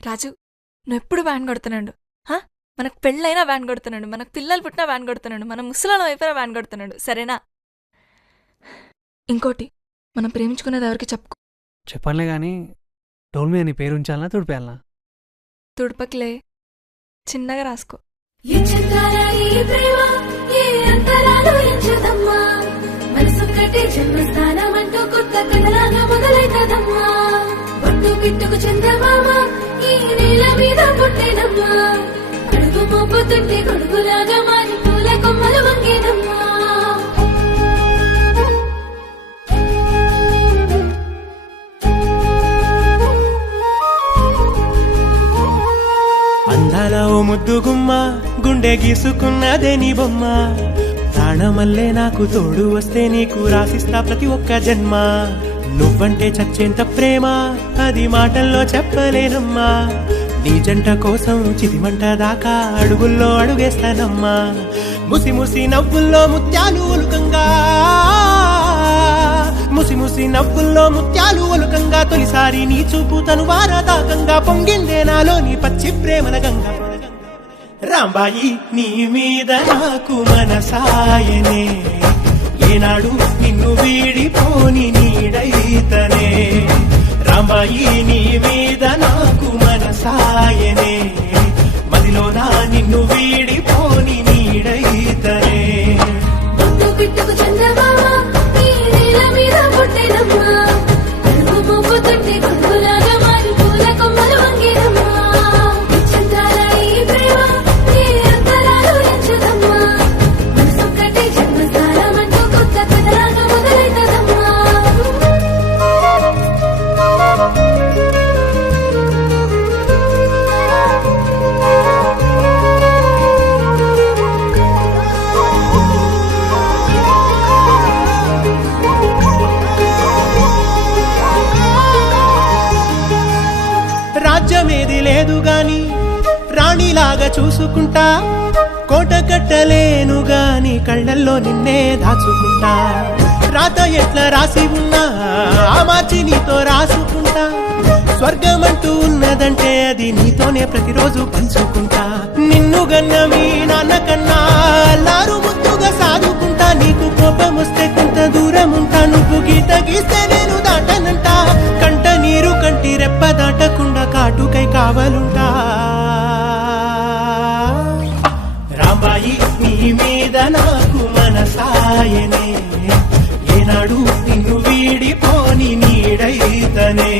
రాజు, నువ్వెప్పుడు వ్యాన్ కొడుతున్నాడు. మనకు పెళ్ళైనా వ్యాన్ కొడుతున్నాడు, మనకు పిల్లలు పుట్టినా వ్యాన్ కొడుతున్నాడు, మన ముసలాళ్ళం అయిపోయినా వ్యాన్ కొడుతున్నాడు. సరేనా? ఇంకోటి, మనం ప్రేమించుకునేది ఎవరికి చెప్పుకో. చెప్పనులే కానీ డోల్ మీద నీ పేరు ఉంచాలనా తుడిపేయాలనా? తుడపకిలే, చిన్నగా రాసుకో. కొడుకులాగా మారి పూల కొమ్మలు వంగేదమ్మా. అందాల ఓ ముద్దు గుమ్మ, గుండె గీసుకున్నదే నీ బొమ్మ. ప్రాణమల్లే నాకు తోడు వస్తే నీకు రాసిస్తా ప్రతి ఒక్క జన్మ. నువ్వంటే చచ్చేంత ప్రేమ అది మాటల్లో చెప్పలేనమ్మా. నీ జంట కోసం చితిమంట దాకా అడుగుల్లో అడుగేస్తానమ్మా. ముసి ముసి నవ్వుల్లో ముత్యాలు ఒలుకంగా, ముసి ముసి నవ్వుల్లో ముత్యాలు ఒలుకంగా, తొలిసారి నీ చూపు తను వారదాకంగా పొంగిందే నాలో నీ పచ్చి ప్రేమల గంగా. రాంబాయి నీ మీద నాకు మనసాయనే, ఏనాడు నిన్ను వీడిపోని నీడైతనే. రాంబాయి నీ మీద నాకు మనసాయనే, మదిలోనా నిన్ను వీడిపోని నీడైతనే. పిట్టుకు చందమామ ఈ నేల మీద పుట్టినమ్మా. అడుగు మోపుతుంటే కొడుకులాగా మారి పూల కొమ్మలు వంగేదమ్మా. చంద్రాల ఈ ప్రేమ ఏ అంతరాలు ఎంచదమ్మా. మనసొక్కటి జన్మస్థానం అంటూ కొత్త కథలాగా మొదలైతదమ్మా. రాజ్యమేది లేదు గాని రాణిలాగా చూసుకుంటా. కోట కట్టలేను గాని కళ్ళల్లో నిన్నే దాచుకుంటా. రాత ఎట్లా రాసి ఉన్నా ఆ మార్చి నీతో రాసుకుంటా. స్వర్గమంటూ ఉన్నదంటే అది నీతోనే ప్రతిరోజు పంచుకుంటా. నిన్ను గన్న మీ నాన్న కన్నా అల్లారు ముద్దుగా సాదుకుంటా. నీకు కోపం వస్తే కొంత దూరం ఉంటా, నువ్వు గీత గీస్తే నేను దాటనంటా. కంట నీరు కంటి రెప్ప దాటకుండా కాటుకై కావలుంటా. రాంబాయి నీ మీద నాకు మనసాయనే, ఏనాడు నిన్ను వీడిపోని నీడైతనే.